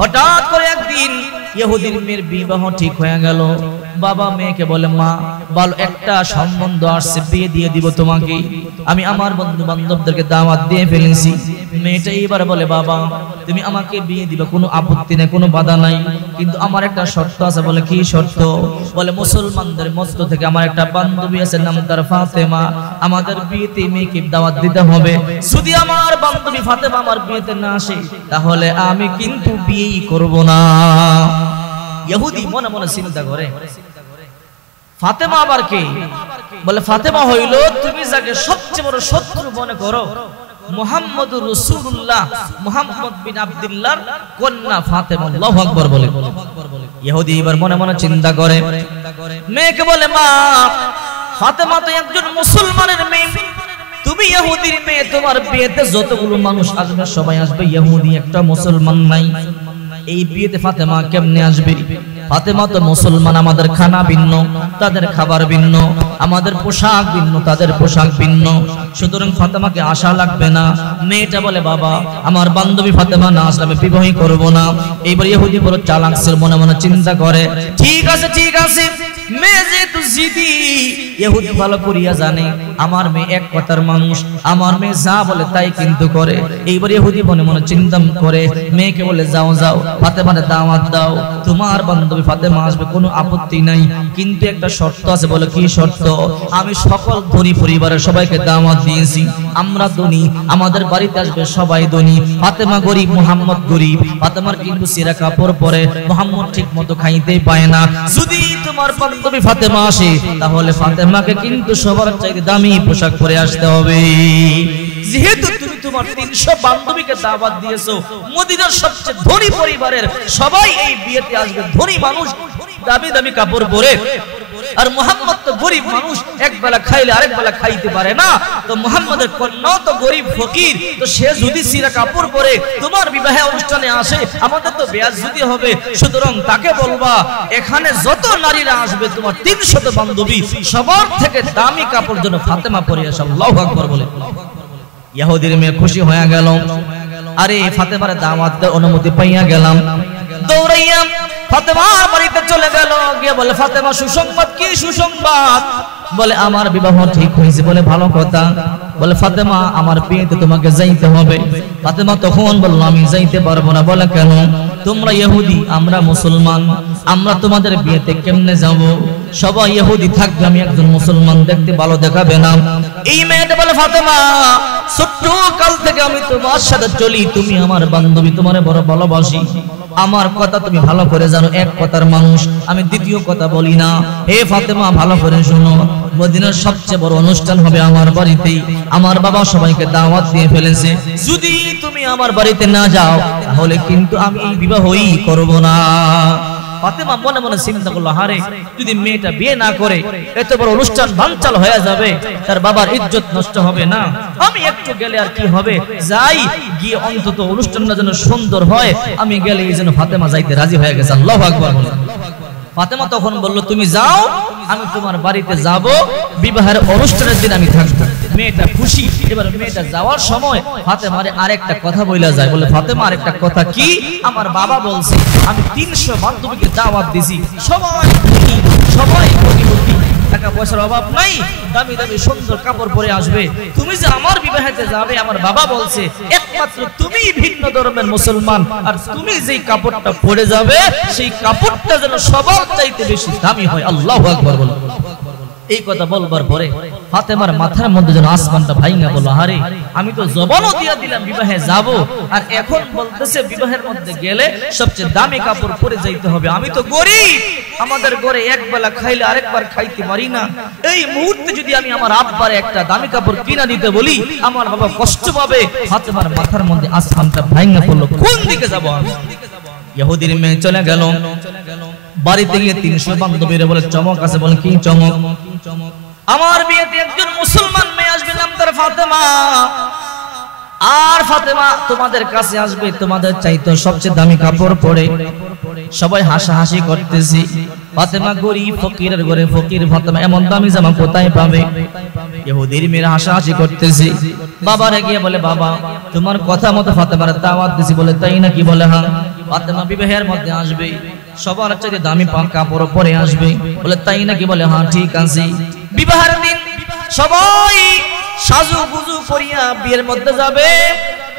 হঠাৎ করে একদিন ইহুদির মেয়ের বিবাহ ঠিক হয়ে গেল। বাবা মেয়েকে বলে, মা ভালো একটা সম্বন্ধ আসছে, বিয়ে দিয়ে দিব তোমাকে, আমি আমার বন্ধু বান্ধবদেরকে দাওয়াত দিয়ে ফেলেছি। মেয়েটা এবার বলে, বাবা তুমি আমাকে বিয়ে দিবে, কোনো আপত্তি নেই, কোনো বাধা নাই, কিন্তু আমার একটা শর্ত আছে। বলে, কি শর্ত? বলে, মুসলমানদের মধ্য থেকে আমার একটা বান্ধবী আছে, নাম তার ফাতেমা, আমাদের বিয়েতে মেয়েকে দাওয়াত দিতে হবে। যদি আমার বান্ধবী ফাতেমা আমার বিয়েতে না আসে তাহলে আমি কিন্তু বিয়েই করব না। ইহুদি মনে মনে চিন্তা করে, ফাতেমা আবার কে? বলে, ফাতেমা হইল তুমি যাকে সবচেয়ে বড় শত্রু মনে করো, মুহাম্মদুর রাসূলুল্লাহ মুহাম্মদ বিন আব্দুল্লাহর কন্যা ফাতেমা। আল্লাহু আকবার বলে। ইহুদি এবার মনে মনে চিন্তা করে, মেয়েকে বলে, মা ফাতেমা তো একজন মুসলমানের মেয়ে, তুমি ইহুদির মেয়ে, তোমার বিয়েতে যতগুলো মানুষ আসবে সবাই আসবে, ইহুদি একটা মুসলমান নাই, এই বিয়েতে ফাতেমা কেমনে আসবে? ফাতেমা তো মুসলমান, আমাদের খানা ভিন্ন, তাদের খাবার ভিন্ন, আমাদের পোশাক ভিন্ন, তাদের পোশাক ভিন্ন, সুতরাং ফাতেমাকে আশা লাগবে না। মেয়েটা বলে, বাবা আমার বান্ধবী ফাতেমা না আসলে আমি বিবাহই করব না। এইবার ইহুদি বড় চালাক ছিল, মনে মনে চিন্তা করে, ঠিক আছে ঠিক আছে, মেয়ে যেহেতু জিদি, ইহুদি ভালো করিয়া জানে আমার মেয়ে এক কথার মানুষ, আমার মেয়ে যা বলে তাই কিন্তু করে। এইবার ইহুদি মনে মনে চিন্তা করে, মেয়েকে বলে, যাও যাও ফাতেমারে দাওয়াত দাও, তোমার বান্ধবী ফাতেমা আসবে, কোনো আপত্তি নাই, কিন্তু একটা শর্ত আছে। বলে, কি শর্ত? আমি সকল ধনী পরিবারের সবাইকে দাওয়াত দিয়েছি, আমরা ধনী, আমাদের বাড়িতে আসবে সবাই ধনী, ফাতেমা গরিব, মুহাম্মদ গরিব, ফাতেমার কিন্তু ছেঁড়া কাপড় পরে, মুহাম্মদ ঠিক মতো খাইতেই পায় না। যদি তোমার বান্ধবী ফাতেমা আসে তাহলে ফাতেমাকে কিন্তু সবার চাইতে দামি পোশাক পরে আসতে হবে। যেহেতু তুমি তোমার 300 বান্ধবীকে দাওয়াত দিয়েছো, মদিনার সবচেয়ে ধনী পরিবারের সবাই এই বিয়েতে আসবে, ধনী মানুষ, দামি দামি কাপড় পরে, আর মুহাম্মদ তো গরিব মানুষ, এক বেলা খাইলে আরেক বেলা খাইতে পারে না, তো মুহাম্মদের কন্যা তো গরিব ফকির, তো সে যদি ছিঁড়া কাপড় পরে তোমার বিবাহে অনুষ্ঠানে আসে আমাদের তো বেয়াজ্জতি হবে। সুতরাং তাকে বলবা এখানে যত নারীরা আসবে তোমার 300 বান্ধবী সবার থেকে দামি কাপড় যেন ফাতেমা পরে আসে। আল্লাহু আকবার বলে। ইহুদির মেয়ে খুশি হয়ে গেল, আরে ফাতেমার দাওয়াত দেওয়ার অনুমতি পাইয়া গেলাম, দৌড়াইয়া ফাতেমার বাড়িতে চলে গেল, গিয়ে বলে, ফাতেমা সুসংবাদ। কি সুসংবাদ? বলে, আমার বিবাহ ঠিক হয়েছে। বলে, ভালো কথা। বলে, ফাতেমা আমার বিয়েতে তোমাকে যাইতে হবে। ফাতেমা তখন বলল, আমি যাইতে পারবো না। বলে, কেন? তোমরা ইহুদি, আমরা মুসলমান, আমরা তোমাদের বিয়েতে কেমনে যাব? সবাই ইহুদি থাকবে, আমি একজন মুসলমান, দেখতে ভালো দেখাবে না। এই মেয়েটা বলে, ফাতেমা ছোট্ট কাল থেকে আমি তোমার সাথে চলি, তুমি আমার বান্ধবী, তোমারে বড় ভালোবাসি, আমার কথা তুমি ভালো করে জানো, এক কথার মানুষ, আমি দ্বিতীয় কথা বলি না। হে ফাতেমা ভালো করে শোনো, মদিনার সবচেয়ে বড় অনুষ্ঠান হবে আমার বাড়িতেই, আমার বাবা সবাইকে দাওয়াত দিয়ে ফেলেছে, যদি তুমি আমার বাড়িতে না যাও তাহলে কিন্তু আমি এই বিবাহই করব না। ফাতেমা মনে মনে চিন্তা করলো, হারে যদি মেয়েটা বিয়ে না করে এত বড় অনুষ্ঠান বানচাল হয়ে যাবে, তার বাবার ইজ্জত নষ্ট হবে না, আমি একটু গেলে আর কি হবে, যাই গিয়ে অন্তত অনুষ্ঠানটা যেন সুন্দর হয়, আমি গেলে এই জন্য ফাতেমা যাইতে রাজি হয়ে গেছে। আল্লাহু আকবার। ফাতেমা তখন বলল, তুমি যাও, আমি তোমার বাড়িতে যাব, বিবাহের অনুষ্ঠানের দিন আমি থাকবো। মেয়েটা খুশি। এবার মেয়েটা যাওয়ার সময় ফাতেমারে আরেকটা কথা বইলা যায়, বলে, ফাতেমা আরেকটা কথা কি? আমার বাবা বলছে আমি 300 বান্ধবীকে দাওয়াত দিছি, সবাই ধনী, সবাই কোটিপতি, টাকা পয়সার অভাব নাই, দামি দামি সুন্দর কাপড় পরে আসবে, তুমি যে আমার বিবাহেতে যাবে আমার বাবা বলছে একমাত্র তুমি ভিন্ন ধর্মের মুসলমান, আর তুমি যেই কাপড়টা পরে যাবে সেই কাপড়টা যেন সবার চাইতে বেশি দামি হয়। আল্লাহু আকবার বলো। এই কথা বলবার পরে ফাতেমার মাথার মধ্যে যেন আসমানটা ভাঙা বলল, আরে আমি তো জবানও দিয়া দিলাম বিবাহে যাব, আর এখন বলতেছে বিবাহের মধ্যে গেলে সবচেয়ে দামি কাপড় পরে যাইতে হবে, আমি তো গরিব, আমাদের ঘরে এক বেলা খাইলে আরেকবার খাইতে পারি না, এই মুহূর্তে যদি আমি আমার আব্বার একটা দামি কাপড় কিনা দিতে বলি আমার বাবা কষ্ট পাবে। ফাতেমার মাথার মধ্যে আসমানটা ভাঙা পড়লো, কোন দিকে যাব আমি? ইহুদির মেয়ে চলে গেল, বাড়িতে গিয়ে 300 বান্ধবীরা বলে, চমক আছে। বলে, কি চমক? আমার বিয়েতে একজন মুসলমান মেয়ে আসবে, নাম তার ফাতেমা, আর ফাতেমা তোমাদের কাছে আসবে তোমাদের চাইতে সবচেয়ে দামি কাপড় পরে, সবাই হাসাহাসি করতেছি, ফাতেমা গরিব ফকিরের ঘরে ফকির, ফাতেমা এমন দামি জামা কোথায় পাবে? ইহুদির মেয়েরা হাসাহাসি করতেছি। বাবারে গিয়ে বলে, বাবা তোমার কথা মতো ফাতেমার দাওয়াত দিছি। বলে, তাই নাকি? বলে, হ্যাঁ। ফাতেমা বিবাহের মধ্যে আসবে, সবার চাইতে দামি কাপড় পরে আসবে। বলে তাই নাকি? বলে হ্যাঁ ঠিক আছে। বিবাহের দিন সবাই সাজু গুজু করিয়া বিয়ের মধ্যে যাবে।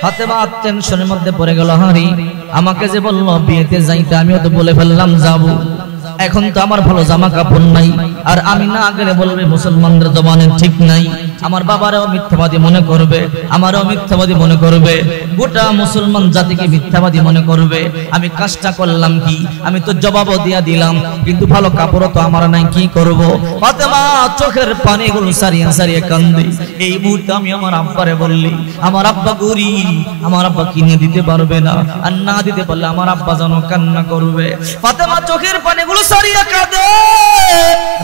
ফাতেমা টেনশনের মধ্যে পড়ে গেল, হারি আমাকে যে বললো বিয়েতে যাইতে, আমিও তো বলে ফেললাম যাবো, এখন তো আমার ভালো জামা কাপড় নাই, আর আমি না গেলে বলবে মুসলমানদের জবানে ঠিক নাই, আমার বাবারও মিথ্যাবাদী মনে করবে, আমারও মিথ্যাবাদী মনে করবে, গোটা মুসলমান জাতিকে মিথ্যাবাদী মনে করবে। আমি কাজটা করলাম কি? আমি তো জবাবও দিয়া দিলাম, কিন্তু ভালো কাপড়ও তো আমার নাই, কি করব? ফাতেমা চোখের পানিগুলো সারিয়ে সারিয়ে কান্দে। এই মুহূর্তে আমি আমার আব্বারে বললি, আমার আব্বা গরিব, আমার আব্বা কিনে দিতে পারবে না, আর না দিতে পারলে আমার আব্বা যেন কান্না করবে। ফাতেমা চোখের পানিগুলো সারিয়া কাঁদে।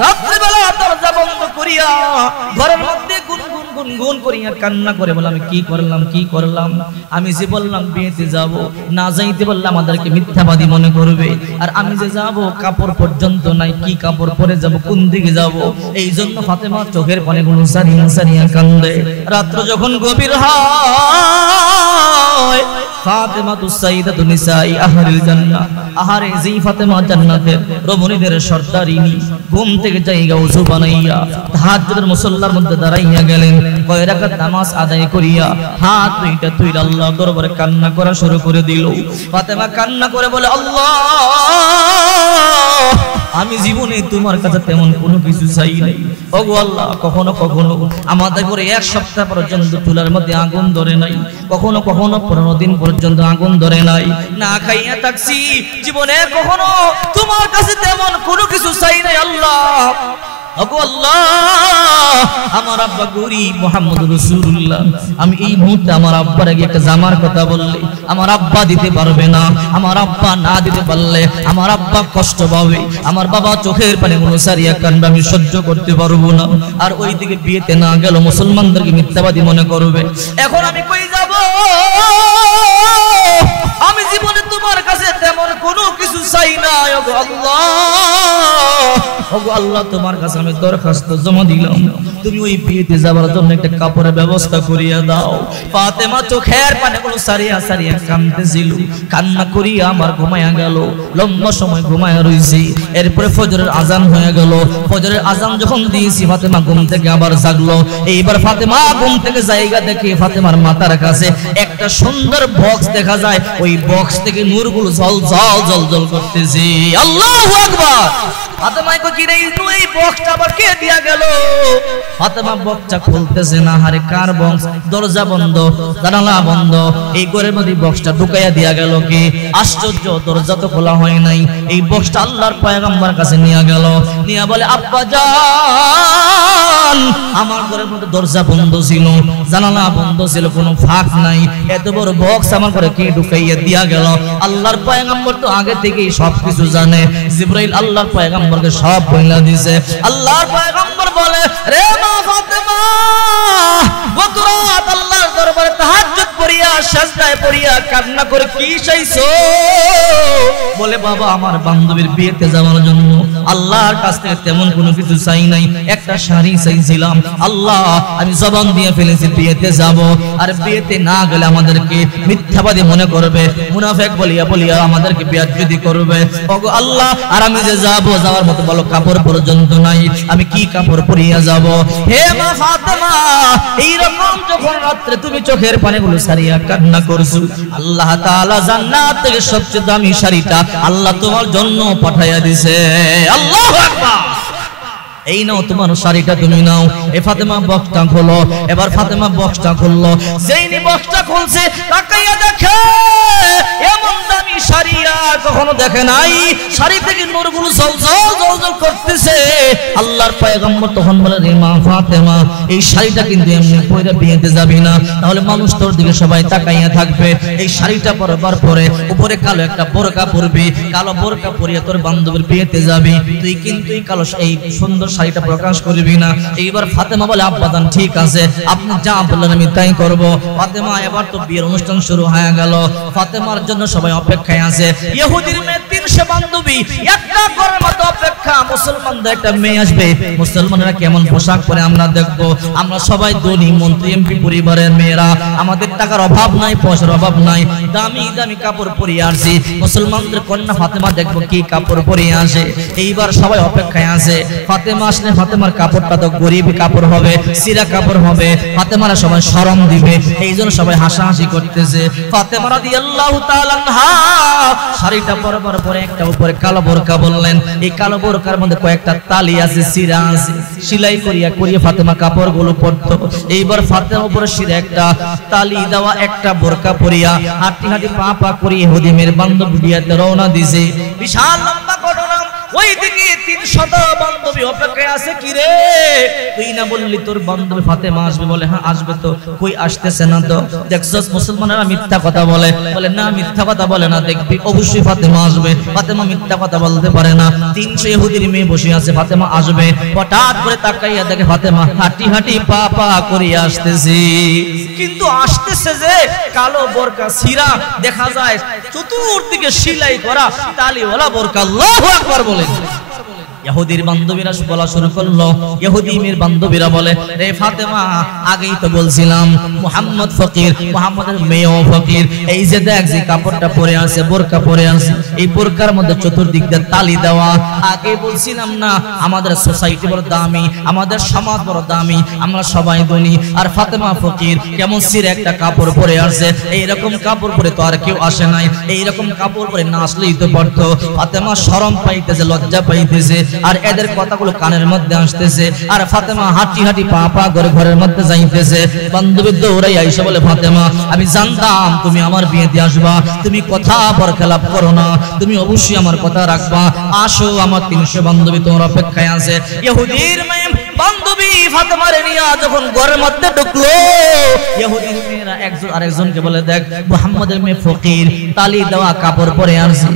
রাত্রিবেলা দরজা বন্ধ করিয়া ঘরের মধ্যে গুনগুন গুনগুন করিয়া কান্না করে বলে, আমি কি করলাম, কি করলাম? আমি যে বললাম বিয়েতে যাব, না যাইতে বললে আমাদেরকে মিথ্যাবাদী মনে করবে, আর আমি যে যাব কাপড় পর্যন্ত নাই, কি কাপড় পরে যাব, কোন দিকে যাব? এই জন্য ফাতেমা চোখের পানিগুলো সারিয়া সারিয়া কান্দে। রাত্র যখন গভীর হয়, ফাতেমা তু সাইয়্যিদাতু নিসাই আহলিল জান্নাহ, আহারে যেই ফাতেমা জান্নাতের রমণীদের সর্দারিনী, ঘুম থেকে জায়গা ওযু বানাইয়া তাহাজ্জুদের মুসাল্লার মধ্যে দাঁড়াইয়া গেলেন। কয় রাকাত নামাজ আদায় করিয়া হাত দুইটা তুইলা আল্লাহর দরবারে কান্না করা শুরু করে দিল। ফাতেমা কান্না করে বলে, আল্লাহ, আমি জীবনে তোমার কাছে তেমন কোনো কিছু চাই নাই। ওগো আল্লাহ, কখনো কখনো আমাদের ঘরে এক সপ্তাহ পর্যন্ত চুলার মধ্যে আগুন ধরে নাই, কখনো কখনো 15 দিন পর্যন্ত আগুন ধরে নাই, না খাইয়া থাকছি। জীবনে কখনো তোমার কাছে তেমন কোনো কিছু চাই নাই আল্লাহ। ওগো আল্লাহ, আমার আব্বা গরিব, মুহাম্মদুর রাসূলুল্লাহ, আমি এই মুহূর্তে আমার আব্বার আগে একটা জামার কথা বললে আমার আব্বা দিতে পারবে না, আমার আব্বা না দিতে পারলে আমার আব্বা কষ্ট পাবে, আমার বাবা চোখের পানিগুলো সারিয়া কান্না আমি সহ্য করতে পারবো না। আর ওইদিকে বিয়েতে না গেল মুসলমানদেরকে মিথ্যাবাদী মনে করবে। এখন আমি কই যাব? আমি জীবনে তোমার কাছে তেমন কোনো কিছু চাই না। ওগো আল্লাহ, ওগো আল্লাহ, তোমার কাছে আমি দরখাস্ত জমা দিলাম, তুমি ওই বিয়েতে যাবার জন্য একটা কাপড়ের ব্যবস্থা করিয়া দাও। ফাতেমা চোখের পানিগুলো সারিয়া সারিয়া কাঁদতেছিল। কান্না করিয়া আমার ঘুমায়া গেল, লম্বা সময় ঘুমায়া রইছি। এরপরে ফজরের আজান হয়ে গেল। ফজরের আজান যখন দিয়েছি, ফাতেমা ঘুম থেকে আবার জাগলো। এইবার ফাতেমা ঘুম থেকে জায়গা দেখে ফাতেমার মাথার কাছে একটা সুন্দর বক্স দেখা যায়। ওই বক্স থেকে নূরগুলো জল জল জল জল করতেছে। আল্লাহু আকবার! ফাতেমা কই, কি রে, এই বক্সটা আবার কে দিয়া গেল? ফাতেমা বক্সটা খুলতেছে না। আরে কার বক্স? দরজা বন্ধ, জানালা বন্ধ, এই ঘরের মধ্যে বক্সটা ঢুকাইয়া দিয়া গেল কে? আশ্চর্য, দরজা তো খোলা হয় নাই। এই বক্সটা আল্লাহর পয়গম্বর কাছে নিয়ে গেল। নিয়ে বলে, আব্বা জান, আমার ঘরের মধ্যে দরজা বন্ধ ছিল, জানালা বন্ধ ছিল, কোনো ফাঁক নাই, এত বড় বক্স আমার ঘরে কে ঢুকাইয়া দিয়া গেল? আল্লাহর পয়গম্বর তো আগে থেকেই সবকিছু জানে। জিবরাইল আল্লাহর পয়গম্বরকে সব বইলা দিয়েছে। আল্লাহর পয়গম্বর বলে, রে মা ফাতেমা, গত রাত আল্লাহর দরবারে তাহাজ্জুদ পড়িয়া সাজদায় পড়িয়া কান্না করে কি চাইছো? বলে, বাবা, আমার বান্ধবীর বিয়েতে যাওয়ার জন্য আল্লাহর কাছ থেকে তেমন কোনো কিছু চাই নাই, একটা শাড়ি চাইছিলাম। আল্লাহ, আমি জবান দিয়ে ফেলেছি বিয়েতে যাব, আর বিয়েতে না গেলে আমাদেরকে মিথ্যাবাদী মনে করবে, মুনাফিক বলিয়া বলিয়া আমাদেরকে বেয়াদবি করবে। ওগো আল্লাহ, আর আমি যে যাব, যাওয়ার মতো ভালো কাপড় পর্যন্ত নাই, আমি কি কাপড় পরিয়া যাব? হে মা ফাতেমা, এইরকম যখন রাত্রে তুমি চোখের পানিগুলো সারিয়া কান্না করছো, আল্লাহ তাআলা জান্নাত থেকে সবচেয়ে দামি শাড়িটা আল্লাহ তোমার জন্য পাঠাইয়া দিয়েছে। আল্লাহু আকবার! এই নাও তোমার শাড়িটা, তুমি নাও। এ ফাতেমা বক্সটা খোলো। এবার ফাতেমা বক্সটা খুললো। যেইনি বক্সটা খুলছে, তাকাইয়া দেখে এমন দামি শাড়ি আর কখনো দেখে নাই। শাড়ি থেকে নূরগুলো ঝলঝল ঝলঝল করতেছে। আল্লাহর পয়গম্বর তখন বলে, রে মা ফাতেমা, এই শাড়িটা কিন্তু এমনি পরে বিয়েতে যাবি না, তাহলে মানুষ তোর দিকে সবাই তাকাইয়া থাকবে। এই শাড়িটা পরবার পরে উপরে কালো একটা বোরকা পরবি, কালো বোরকা পরিয়ে তোর বান্ধবীর বিয়েতে যাবি। তুই কিন্তু এই কালো এই সুন্দর শাড়িটা প্রকাশ করবি না। এইবার ফাতেমা বলে, আব্বা জান, ঠিক আছে, আপনি যা বললেন আমি তাই করব। ফাতেমা, এবার তো বিয়ের অনুষ্ঠান শুরু হয়ে গেল। ফাতেমার জন্য সবাই অপেক্ষায় আছে। ইহুদির মেয়ে 300 বান্ধবী, একটা ঘরের মধ্যে অপেক্ষা, মুসলমানদের একটা মেয়ে আসবে, মুসলমানরা কেমন পোশাক পরে আমরা দেখব। আমরা সবাই ধনী মন্ত্রী এমপি পরিবারের মেয়েরা, আমাদের টাকার অভাব নাই, পয়সার অভাব নাই, দামি দামি কাপড় পরে আসি। মুসলমানদের কন্যা ফাতেমা দেখবো কি কাপড় পরে আসে। এইবার সবাই অপেক্ষায় আছে, ফাতেমা আসলে ফাতেমার কাপড়টা তো গরিব কাপড় হবে, সিরা কাপড় হবে, ফাতেমারা সবাই শরম দিবে, এই জন্য সবাই হাসাহাসি করতেছে। ফাতেমা রাদিয়াল্লাহু তাআলা আনহা শাড়িটা পরবার পরে একটা উপরে কালো বোরকা বললেন, এই কালো বোরকার মধ্যে কয়েকটা তালি আছে, সিরা আছে, সেলাই করিয়া করিয়ে ফাতেমা কাপড়গুলো পরতো। এইবার ফাতেমা উপরে সিরা একটা তালি দেওয়া একটা বোরকা পরিয়া হাঁটি হাঁটি পা পা করিয়ে ইহুদি মেয়ের বান্ধবী বিয়াতে রওনা দিছে। বিশাল লম্বা ঘটনা। ওইদিকে 300 বান্ধবী অপেক্ষায় আছে, কি রে তুই না বললি তোর বান্ধবী ফাতেমা আসবে? বলে হ্যাঁ আসবে তো, কই আসতেছে না তো। দেখছস মুসলমানেরা মিথ্যা কথা বলে, বলে না মিথ্যা কথা বলে না, দেখবি অবশ্যই ফাতেমা আসবে। ফাতেমা মিথ্যা কথা বলতে পারে না। 300 ইহুদির মেয়ে বসে আছে, ফাতেমা আসবে। হঠাৎ করে তাকাইয়া দেখে ফাতেমা হাঁটি হাঁটি পা পা করে আসতেছে, কিন্তু আসতেছে যে কালো বোরকা সিরা দেখা যায়, চতুর্দিকে সেলাই করা তালিওয়ালা বোরকা। আল্লাহু আকবার বলে ইহুদির বান্ধবীরা বলা শুরু করলো। ইহুদি মেয়ের বান্ধবীরা বলে, রে ফাতেমা আগেই তো বলছিলাম মুহাম্মদ ফকির, মুহাম্মাদের মেয়েও ফকির, এই যে দেখ যে কাপড়টা পরে আছে, বোরকা পরে আছে, এই বোরকার মধ্যে চতুর্দিক দিয়ে তালি দেওয়া। আগে বলছিলাম না আমাদের সোসাইটি বড় দামি, আমাদের সমাজ বড় দামি, আমরা সবাই ধনী, আর ফাতেমা ফকির, কেমন সিরে একটা কাপড় পরে আসছে। এইরকম কাপড় পরে তো আর কেউ আসে নাই, এইরকম কাপড় পরে না আসলেই তো পারতো। ফাতেমা শরম পাইতেছে, লজ্জা পাইতেছে, আর এদের কথাগুলো কানের মধ্যে আসতেছে। আর ফাতেমা হাঁটি হাঁটি পা পা করে ঘরের মধ্যে যাইতেছে। বান্ধবী দৌড়াই আইসা বলে, ফাতেমা আমি জানতাম তুমি আমার বিয়েতে আসবা, তুমি কথা বরখেলাপ করো না, তুমি অবশ্যই আমার কথা রাখবা, আসো আমার 300 বান্ধবী তোমার অপেক্ষায় আছে। ইহুদির মেয়ে বান্ধবী ফাতেমারে নিয়ে যখন ঘরের মধ্যে ঢুকলো, ইহুদির মেয়েরা একজন আরেকজনকে বলে, দেখ মুহাম্মাদের মেয়ে ফকির, তালি দেওয়া কাপড় পরে আসে,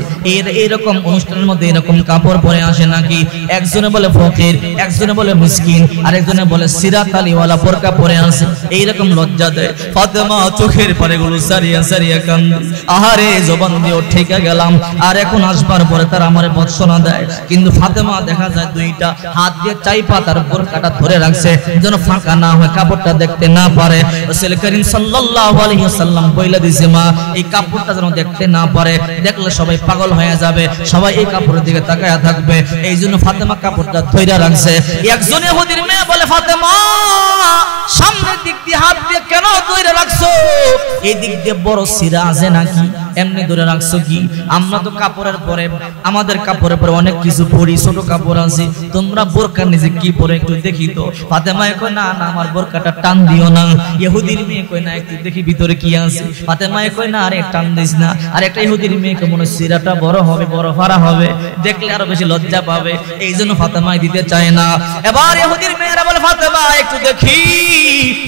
এরকম অনুষ্ঠানের মধ্যে এরকম কাপড় পরে আসে নাকি? একজনে বলে ফকির, একজনে বলে মিসকিন, আরেকজনে বলে সিরা তালিওয়ালা বোরকা পরে আসে, এইরকম লজ্জা দেয়। ফাতেমা চোখের পানিগুলো সারিয়া সারিয়া কান্দে, আহারে জবান দিয়ে ঠেকে গেলাম, আর এখন আসবার পরে তার আমারে বৎসনা দেয়। কিন্তু ফাতেমা দেখা যায় দুইটা হাত দিয়ে চাইপা তার বোরকাটা ধরে রাখছে, যেন ফাঁকা না হয়, কাপড়টা দেখতে না পারে। রাসূল করিম সাল্লাল্লাহু আলাইহি ওয়াসাল্লাম বইলা দিয়েছে, মা এই কাপড়টা যেন দেখতে না পারে, দেখলে সবাই পাগল হয়ে যাবে, সবাই এই কাপড়ের দিকে তাকায়া থাকবে, এই জন্য ফাতেমা কাপড়টা ধরে রাখছে। একজন ইহুদির মেয়ে বলে, ফাতেমা সামনের দিক দিয়ে হাত দিয়ে কেন ধরে রাখছো? এই দিক দিয়ে বড় সিরা আছে নাকি, এমনি ধরে রাখছো কি? আমরা তো কাপড়ের পরে, আমাদের কাপড়ের পরে অনেক কিছু পরি, ছোট কাপড় আছে, তোমরা বোরকার নিচে কি পরে একটু দেখি তো। ফাতেমা কয়, না না আমার বোরকাটা টান দিও না। ইহুদির মেয়ে কয়, না একটু দেখি ভিতরে কি আছে। ফাতেমা কয়, না আরে টান দিস না। আর একটা ইহুদির মেয়েকে মনে সিরাটা বড় হবে, বড় ফাড়া হবে, দেখলে আরো বেশি লজ্জা পাবে, এই জন্য ফাতেমা দিতে চায় না। এবার ইহুদির মেয়েরা বলে, ফাতেমা একটু দেখি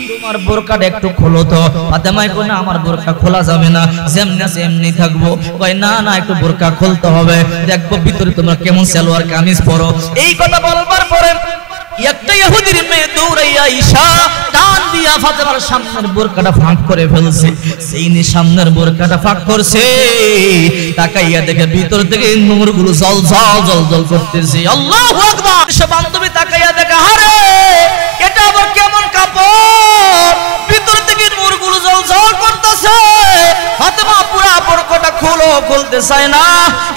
তোমার বোরকাটা একটু খোলো তো। ফাতেমা কয়, না আমার বোরকা খোলা যাবে না, যেমনি আছে এমনি থাকবো। কয়, না না একটু বোরকা খুলতে হবে, দেখবো ভিতরে তোমরা কেমন সালোয়ার কামিজ পরো। এই কথা বলবার পরে একটা ইহুদির মেয়ে দৌড়াইয়া আইসা টান দিয়া ফাতেমার সামনের বোরকাটা ফাঁক করে ফেলছে। সেই নি সামনের বোরকাটা ফাঁক করছে, তাকাইয়া দেখে ভিতর থেকে নূরগুলো জল জল জল জল করতেছে। আল্লাহু আকবার। সে বান্ধবী তাকাইয়া দেখে, আরে এটা আবার কেমন কাপড়, ভিতর থেকে নূরগুলো জল জল করতেছে। ফাতেমা পুরা বোরকাটা খুলতে চায় না।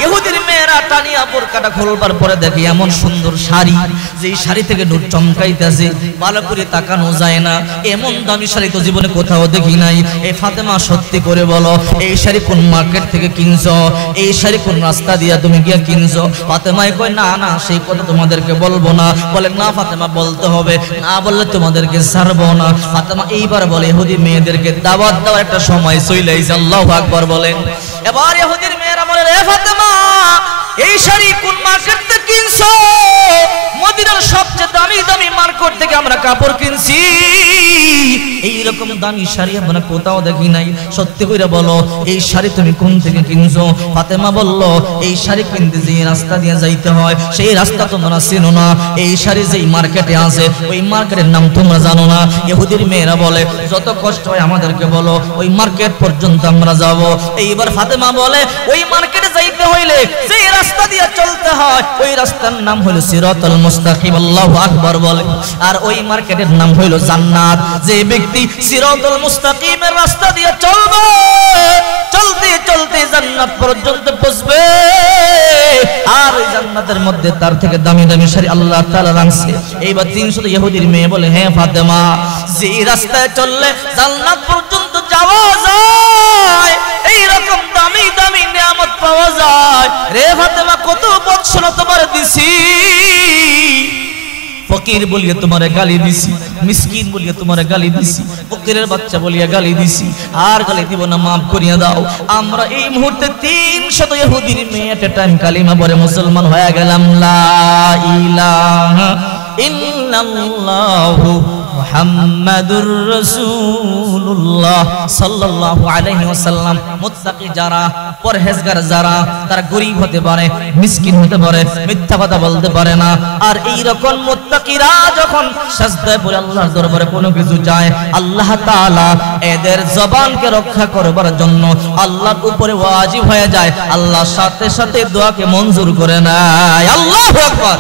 ইহুদির মেয়েরা টানিয়া বোরকাটা খুলবার পরে দেখে এমন সুন্দর শাড়ি, যে শাড়ি থেকে নূর চমকাইতেছে, ভালো করে তাকানো যায় না। এমন দামি শাড়ি তো জীবনে কোথাও দেখি নাই। এই ফাতেমা সত্যি করে বলো, এই শাড়ি কোন মার্কেট থেকে কিনছো? এই শাড়ি কোন রাস্তা দিয়া তুমি গিয়ে কিনছো? ফাতেমা কয়, না না সেই কথা তোমাদেরকে বলবো না। বলে, না ফাতেমা বলতে হবে, না বললে তোমাদেরকে ছাড়বো না। ফাতেমা এইবার বলে, ইহুদি মেয়েদেরকে দাওয়াত দেওয়ার একটা সময় চলে আইছে। আল্লাহু আকবার বলেন। এবার ইহুদির মেয়েরা বলে, রে ফাতেমা এই শাড়ি কোন মার্কেট থেকে কিনছো? মদিনার সবচেয়ে দামি দামি মার্কেট থেকে আমরা কাপড় কিনছি, এইরকম দামি শাড়ি আমরা কোথাও দেখি নাই। সত্যি করে বলো, এই শাড়ি তুমি কোন থেকে কিনছো? ফাতেমা বলল, এই শাড়ি কিনতে যে রাস্তা দিয়ে যাইতে হয়, সেই রাস্তা তোমরা চেনো না। এই শাড়ি যেই মার্কেটে আছে, ওই মার্কেটের নাম তোমরা জানো না। ইহুদির মেয়েরা বলে, যত কষ্ট হয় আমাদেরকে বলো, ওই মার্কেট পর্যন্ত আমরা যাব। এইবার ফাতেমা বলে, ওই মার্কেটে যাইতে হয় রাস্তা দিয়ে চলতে হয় ওই রাস্তার নাম হলো সিরাতুল মুস্তাকিম। আল্লাহু আকবার বলে। আর ওই মার্কেটের নাম হলো জান্নাত। যে ব্যক্তি সিরাতুল মুস্তাকিমের রাস্তা দিয়ে চলবে, চলতে চলতে জান্নাত পর্যন্ত পৌঁছবে। আর ওই জান্নাতের মধ্যে তার থেকে দামি দামি শাড়ি আল্লাহ তাআলা রাখছে। এইবার 300 ইহুদির মেয়ে বলে, হ্যাঁ ফাতেমা, যে রাস্তায় চললে জান্নাত পর্যন্ত যাওয়া যায়, এই রকম দামি দামি নিয়ামত পাওয়া যায়। রে ফাতেমা, কত বৎসর তোমার দিছি, ফকির বলিয়ে তোমারে গালি দিছি, মিসকিন বলিয়ে তোমারে গালি দিছি, ফকিরের বাচ্চা বলিয়ে গালি দিছি, আর গালি দিব না, মাফ করিয়া দাও। আমরা এই মুহূর্তে 300 ইহুদির মেয়ে এট টাইম কালিমা পড়ে মুসলমান হয়ে গেলাম। লা ইলাহা ইল্লাল্লাহু মুহাম্মাদুর রাসূলুল্লাহ সাল্লাল্লাহু আলাইহি ওয়াসাল্লাম। মুত্তাকি যারা, পরহেজগার যারা, তারা গরীব হতে পারে, মিসকিন হতে পারে, মিথ্যা কথা বলতে পারে না। আর এই রকম মুত্তাকিরা যখন সিজদায় পড়ে আল্লাহর দরবারে কোনো কিছু চায়, আল্লাহ তাআলা এদের জবানকে রক্ষা করবার জন্য আল্লাহর উপরে ওয়াজিব হয়ে যায়, আল্লাহ সাথে সাথে দোয়াকে মঞ্জুর করে নেয়। আল্লাহু আকবার।